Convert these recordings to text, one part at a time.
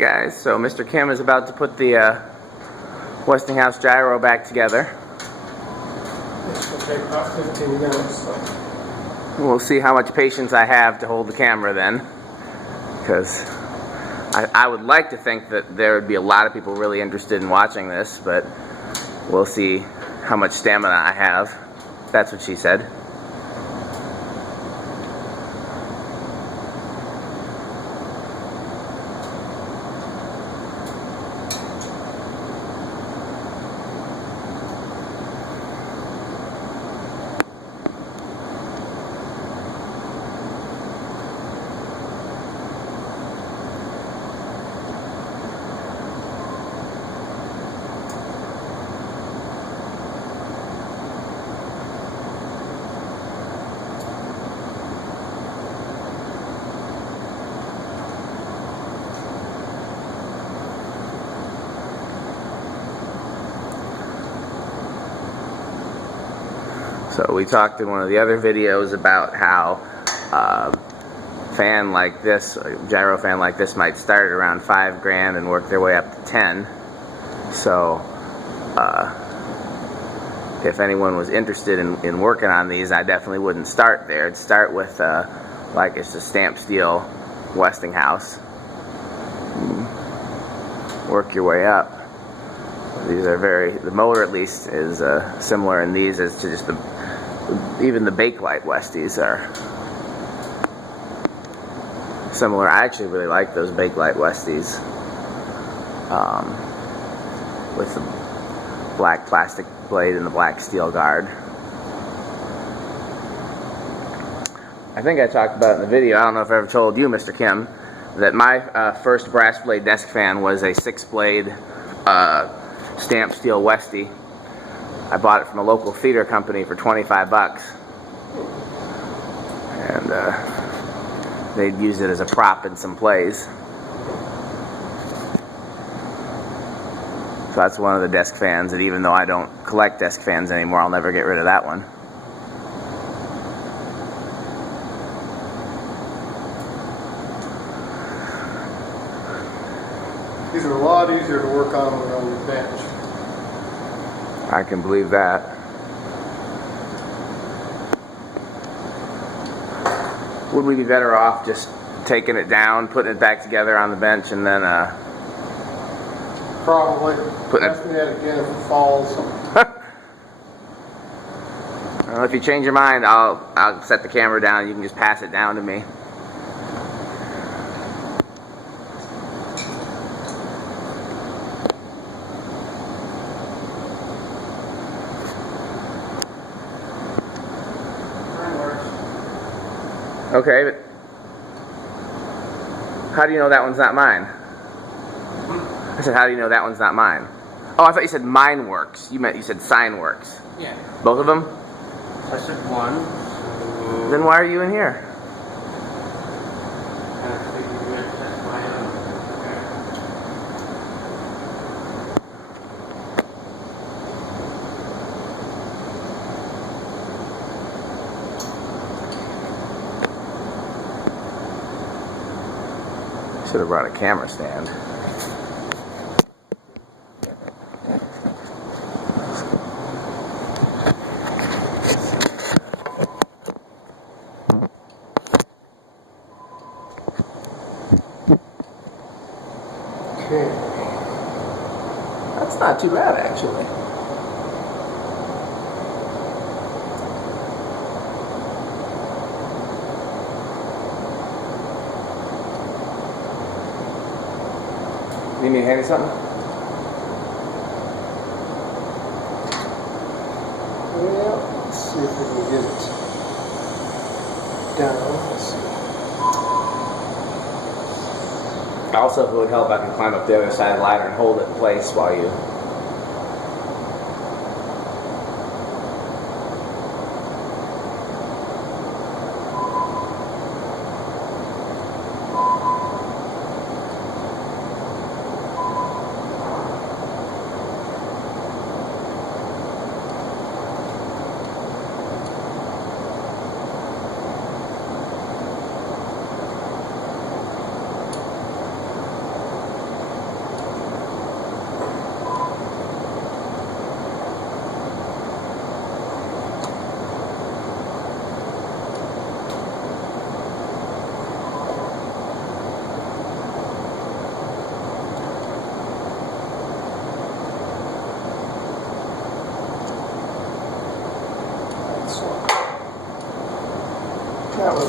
Guys, so Mr. Kim is about to put the Westinghouse gyro back together. This will take about 15 minutes. So. We'll see how much patience I have to hold the camera then, because I would like to think that there would be a lot of people really interested in watching this, but we'll see how much stamina I have. That's what she said. So we talked in one of the other videos about how fan like this, a gyro fan like this, might start at around $5 grand and work their way up to 10. So if anyone was interested in working on these, I definitely wouldn't start there. I'd start with like it's a stamped steel Westinghouse. Work your way up. These are the motor at least is similar in these as to just even the Bakelite Westies are similar. I actually really like those Bakelite Westies with the black plastic blade and the black steel guard. I think I talked about it in the video, I don't know if I ever told you, Mr. Kim, that my first brass blade desk fan was a 6-blade stamped steel Westie. I bought it from a local theater company for 25 bucks, and they'd use it as a prop in some plays. So that's one of the desk fans that, even though I don't collect desk fans anymore, I'll never get rid of that one. These are a lot easier to work on when you're on your bench. I can believe that. Would we be better off just taking it down, putting it back together on the bench, and then probably. Ask me that again if it falls. Well, if you change your mind, I'll set the camera down and you can just pass it down to me. Okay, but how do you know that one's not mine? I said, how do you know that one's not mine? Oh, I thought you said mine works. You said sign works. Yeah. Both of them? I said one. So Then why are you in here? I figured you might test my own. Should have brought a camera stand. Okay. That's not too bad, actually. Need me to hand you something? Well, let's see if we can get it down. Let's see. Also, if it would help, I can climb up the other side of the ladder and hold it in place while you...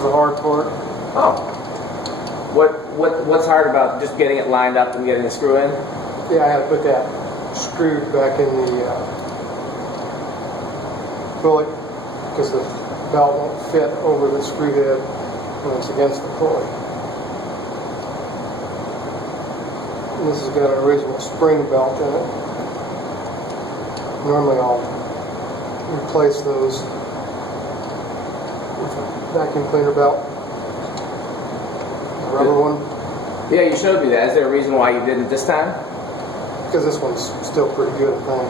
is the hard part. Oh. What's hard about just getting it lined up and getting the screw in? Yeah, I had to put that screw back in the pulley because the belt won't fit over the screw head when it's against the pulley. And this has got an original spring belt in it. Normally I'll replace those with a vacuum cleaner belt. The rubber one. Yeah, you showed me that. Is there a reason why you didn't this time? Because this one's still pretty good, I think.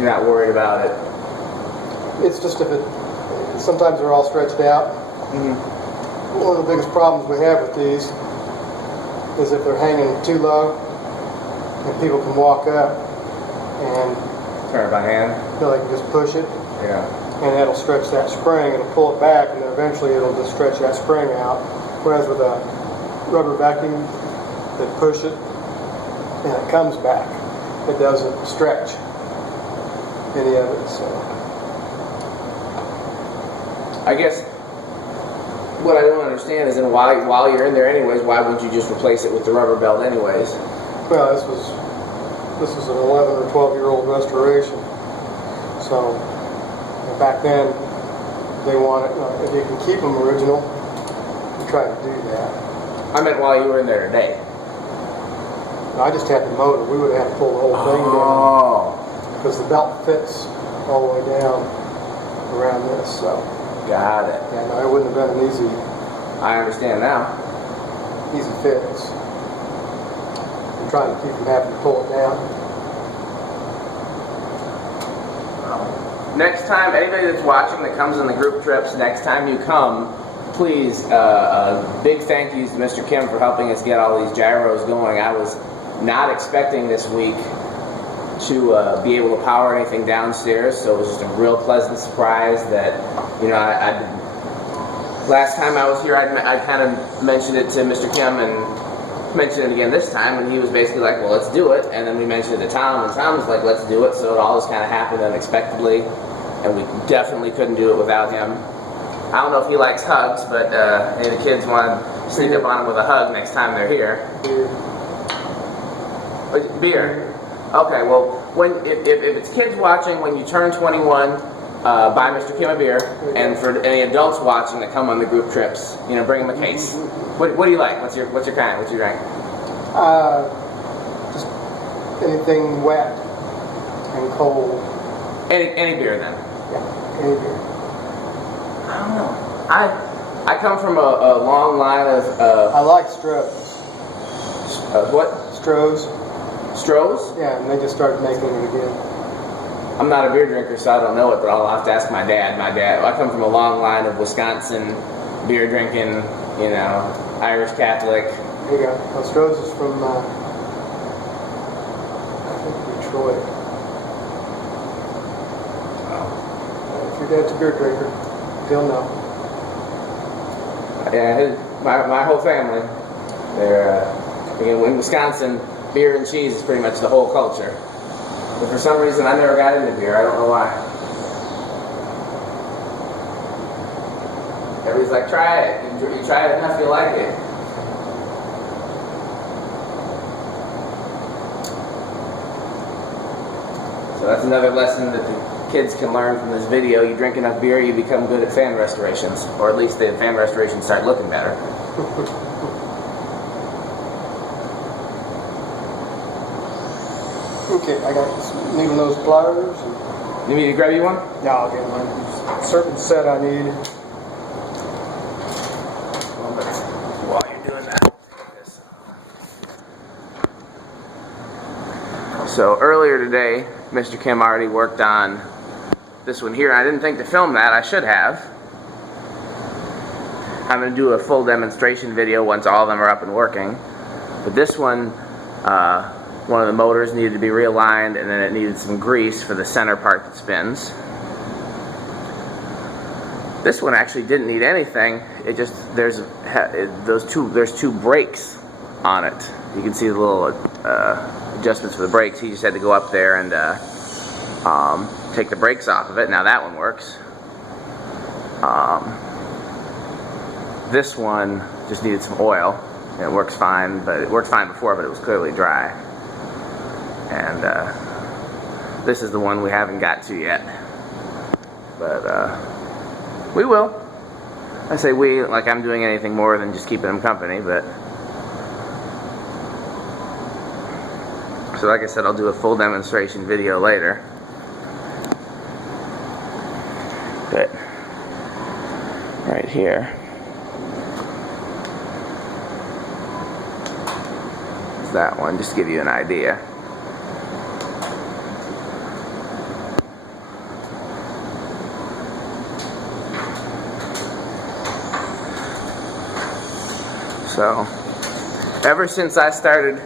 You're not worried about it? It's just sometimes they're all stretched out. Mm-hmm. One of the biggest problems we have with these is if they're hanging too low and people can walk up and Turn it by hand? feel they can just push it. Yeah. And that'll stretch that spring, it'll pull it back, and then eventually it'll just stretch that spring out. Whereas with a rubber vacuum, they push it and it comes back. It doesn't stretch any of it. So I guess what I don't understand is then while you're in there anyways, why wouldn't you just replace it with the rubber belt anyways? well, this was an 11 or 12-year-old restoration. So back then they want it. If you can keep them original, you try to do that. I meant while you were in there today. I just had the motor. We would have to pull the whole thing down because the belt fits all the way down around this. So Got it. yeah, no, it wouldn't have been an easy I understand now. fix. I'm trying to keep from having to pull it down. Next time, anybody that's watching that comes on the group trips, next time you come, please, big thank yous to Mr. Kim for helping us get all these gyros going. I was not expecting this week to be able to power anything downstairs, so it was just a real pleasant surprise that, you know, last time I was here, I kind of mentioned it to Mr. Kim and mentioned it again this time, and he was basically like, well, let's do it. And then we mentioned it to Tom, and Tom was like, let's do it. So it all just kind of happened unexpectedly, and we definitely couldn't do it without him. I don't know if he likes hugs, but any of the kids want to sneak up on him with a hug next time they're here. Beer. Okay, well, if it's kids watching, when you turn 21, buy Mr. Kim a beer, and for any adults watching that come on the group trips, you know, bring them a case. What do you like? What's your kind? What's your drink? Just anything wet and cold. Any beer then? Yeah, any beer. I don't know. I come from a long line of I like Stroh's. what? Stroh's. Stroh's? Yeah, and they just started making it again. I'm not a beer drinker, so I don't know it, but I'll have to ask my dad. I come from a long line of Wisconsin beer drinking, you know, Irish Catholic. There you go. Well, Stroh's is from, I think, Detroit. If your dad's a beer drinker, he'll know. Yeah, my whole family, they're, in Wisconsin, beer and cheese is pretty much the whole culture. But for some reason, I never got into beer. I don't know why. Everybody's like, try it. You try it enough, you'll like it. So that's another lesson that the kids can learn from this video. You drink enough beer, you become good at fan restorations. Or at least the fan restorations start looking better. Okay, I got needle nose pliers. You need me to grab you one? Yeah, I'll get one. Certain set I need. While you're doing that, so earlier today, Mr. Kim already worked on this one here. I didn't think to film that. I should have. I'm going to do a full demonstration video once all of them are up and working. But this one, one of the motors needed to be realigned, and then it needed some grease for the center part that spins. This one actually didn't need anything. It just there's two brakes on it. You can see the little adjustments for the brakes. He just had to go up there and take the brakes off of it. Now that one works. This one just needed some oil. It works fine, but it worked fine before, but it was clearly dry. And this is the one we haven't got to yet. But we will. I say we, like I'm doing anything more than just keeping them company, but so like I said, I'll do a full demonstration video later. But right here is that one, just to give you an idea. So, ever since I started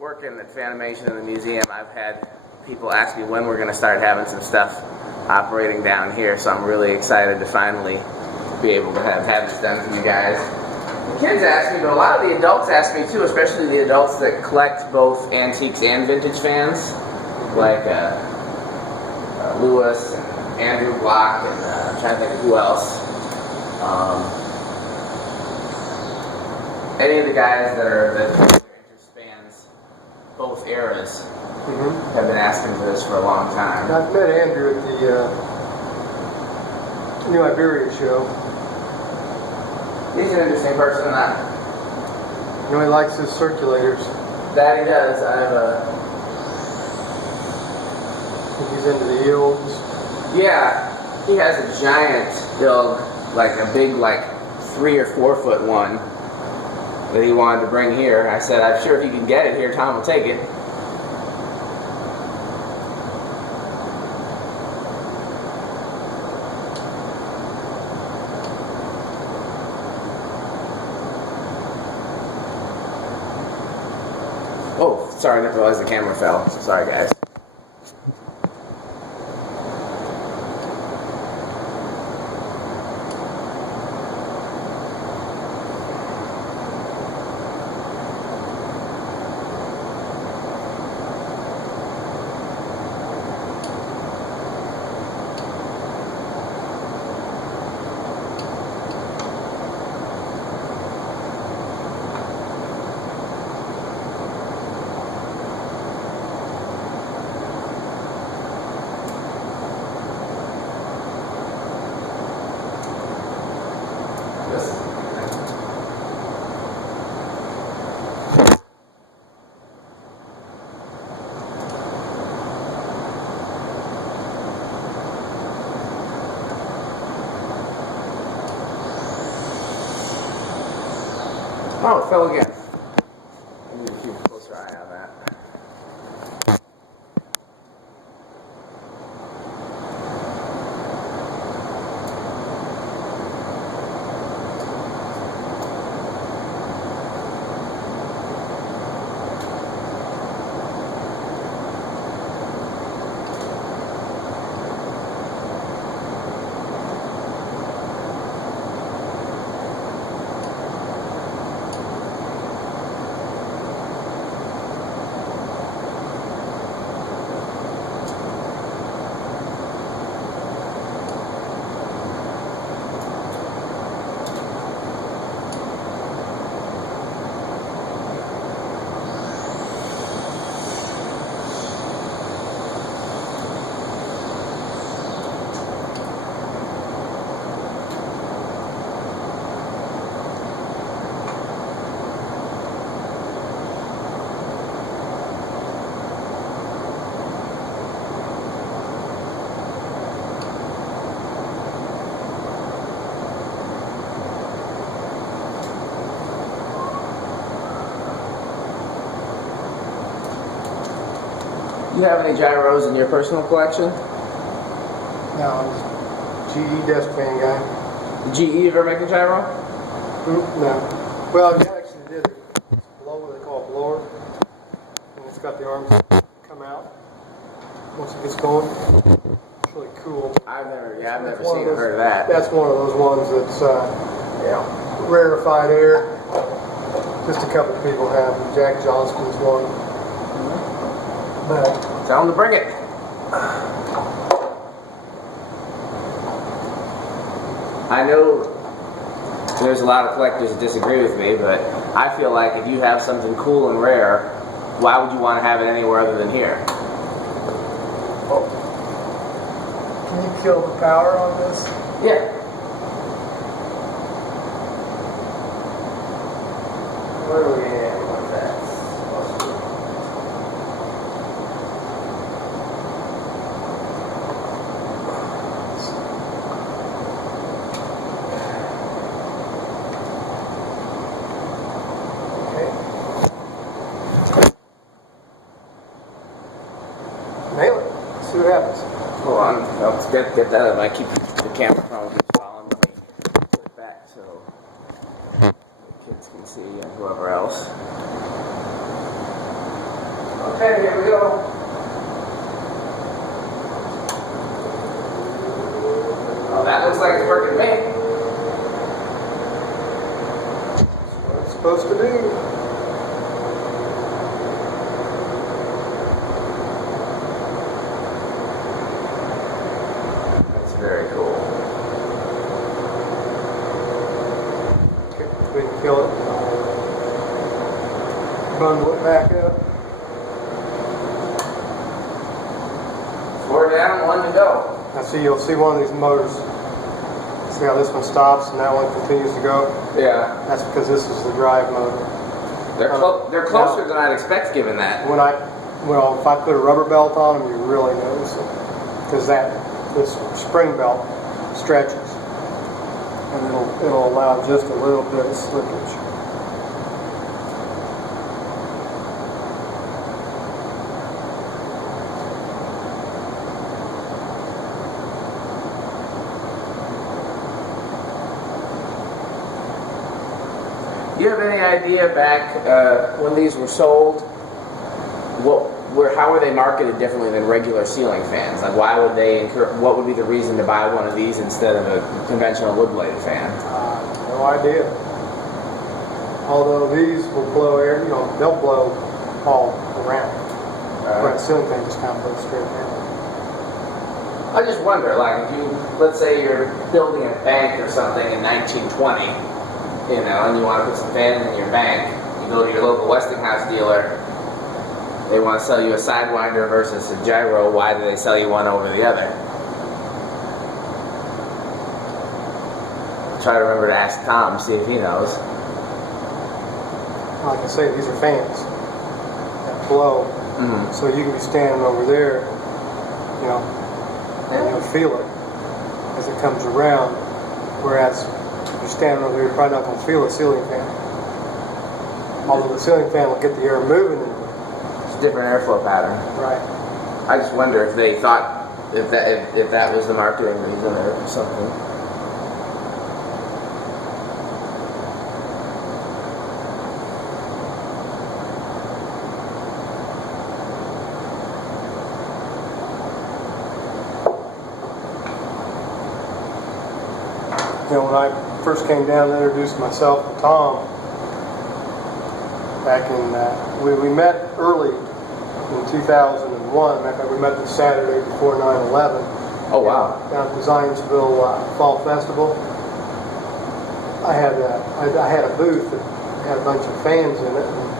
working at Fanimation in the museum, I've had people ask me when we're going to start having some stuff operating down here, so I'm really excited to finally be able to have this done for you guys. The kids ask me, but a lot of the adults ask me too, especially the adults that collect both antiques and vintage fans, like Lewis and Andrew Block, and I'm trying to think of who else. Any of the guys that their interest spans both eras have been asking for this for a long time. I've met Andrew at the New Iberia show. He's an interesting person. You know, he likes his circulators. That he does. I think he's into the Ilgs. Yeah, he has a giant Ilg, like a big, like 3 or 4 foot one that he wanted to bring here. I said, I'm sure if you can get it here, Tom will take it. Oh, sorry, I didn't realize the camera fell. Sorry, guys. Oh, it fell again. I need to keep a closer eye on that. Do you have any gyros in your personal collection? No, I'm just GE desk fan guy. Did GE ever make a gyro? No. Well, yeah, actually did. It's a blower, they call it blower. And it's got the arms come out once it gets going. It's really cool. I've never seen or heard of that. That's one of those ones that's rarefied air. Just a couple of people have. Jack Johnston's one. But tell them to bring it. I know there's a lot of collectors that disagree with me, but I feel like if you have something cool and rare, why would you want to have it anywhere other than here? Oh. Can you kill the power on this? Yeah. Where are we at? What's that? Nail it. See what happens. Hold on. Let's get that up. I keep the camera phone keeps falling. Let me put it back so the kids can see and whoever else. Okay, here we go. Oh, that looks like it's working to me. That's what it's supposed to do. Very cool. Okay, we can kill it. Bundle it back up. 4 down, 1 to go. Now see, you'll see one of these motors. See how this one stops and that one continues to go? Yeah. That's because this is the drive motor. They're closer than I'd expect given that. If I put a rubber belt on them, you really notice it. Because this spring belt stretches, and it'll allow just a little bit of slippage. Do you have any idea back when these were sold, how were they marketed differently than regular ceiling fans? Like, why would they what would be the reason to buy one of these instead of a conventional wood-bladed fan? No idea. Although these will blow air, they'll blow all around. Where a ceiling fan just kind of blows straight down. I just wonder, like, if you, let's say you're building a bank or something in 1920, and you want to put some fans in your bank, you go to your local Westinghouse dealer, they want to sell you a Sidewinder versus a Gyro. Why do they sell you one over the other? I'll try to remember to ask Tom, see if he knows. Like I say, these are fans that blow. Mm-hmm. So you can be standing over there, and you'll feel it as it comes around. Whereas if you're standing over here, you're probably not going to feel a ceiling fan. Although the ceiling fan will get the air moving in it. Different airflow pattern. Right. I just wonder if they thought if that was the marketing reason or something. When I first came down and introduced myself to Tom, back in we met early in 2001. In fact, we met the Saturday before 9/11. Oh wow! Down at the Zionsville Fall Festival. I had a booth that had a bunch of fans in it. And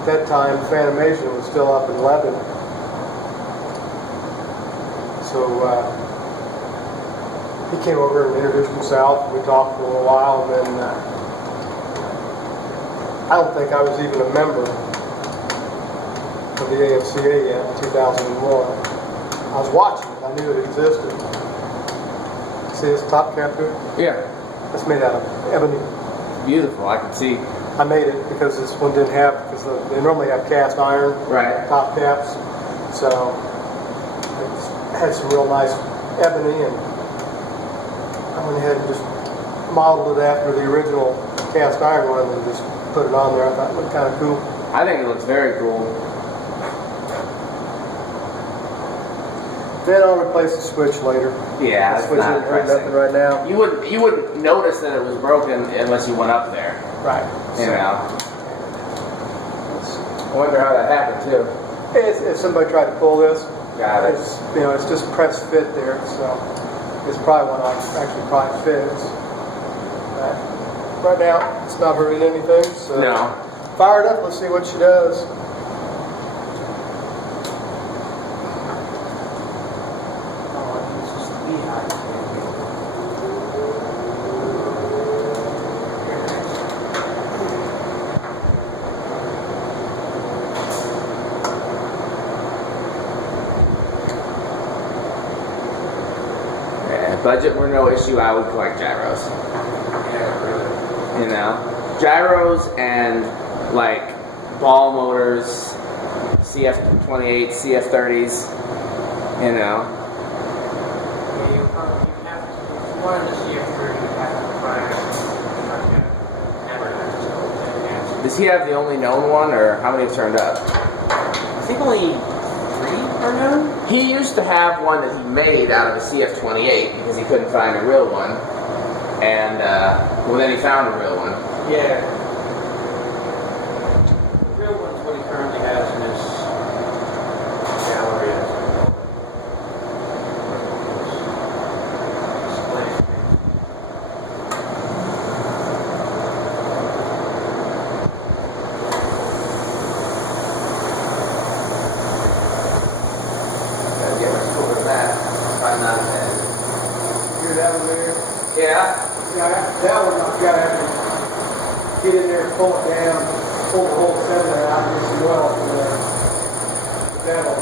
at that time, Fanimation was still up in Lebanon. So he came over and introduced himself. We talked for a little while, and then I don't think I was even a member of the AFCA yet in 2001. I was watching it. I knew it existed. See this top cap here? Yeah. That's made out of ebony. Beautiful. I can see. I made it because this one didn't have, because they normally have cast iron top caps. So it had some real nice ebony, and I went ahead and just modeled it after the original cast iron one and just put it on there. I thought it looked kind of cool. I think it looks very cool. Then I'll replace the switch later. Yeah, the switch isn't hurting nothing right now. You wouldn't notice that it was broken unless you went up there. Right. I wonder how that happened too. If somebody tried to pull this, Got it. it's just press fit there. So is probably one I actually probably fits. But right now, it's not hurting anything, so No. fire it up, let's see what she does. Oh, it's just a beehive. Yeah, budget were no issue, I would collect gyros. Yeah, really. You know? Gyros and like ball motors, CF28, CF30s, you know. Yeah, you'll probably have to, if you wanted to see a 30, you'd have to find a Does he have the only known one, or how many have turned up? I think only 3 are known. He used to have one that he made out of a CF28 because he couldn't find a real one. And, well, then he found a real one. Yeah. The real one's what he currently has in his gallery. Display space. Gotta get much cooler than that. Find that again. Hear that one there? Yeah. Yeah, that one I've got to get in there, pull it down, pull the whole cylinder out, and get some oil from there. That'll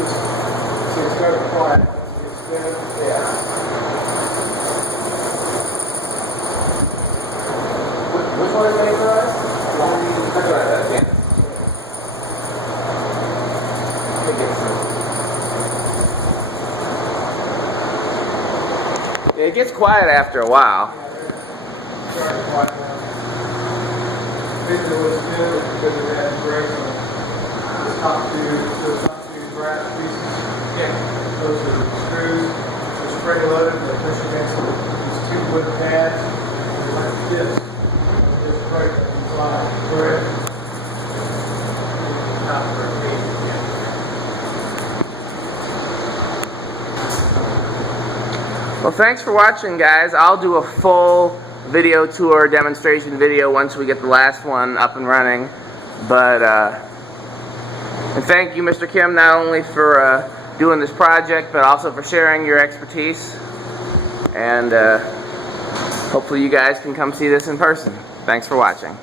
just see it's very quiet. It's good. Yeah. Which one is made for us? That's right, that's it. Let me get some. It gets quiet after a while. Started quiet now. Visual was good because it had breaks on this top two brass pieces. Yeah. Those are screws. They're spring loaded. They push against these 2 wood pads. And like this. This break inside. Correct. Top for a piece. Yeah. Well, thanks for watching, guys. I'll do a full video tour demonstration video once we get the last one up and running. But and thank you, Mr. Kim, not only for doing this project, but also for sharing your expertise. And hopefully you guys can come see this in person. Thanks for watching.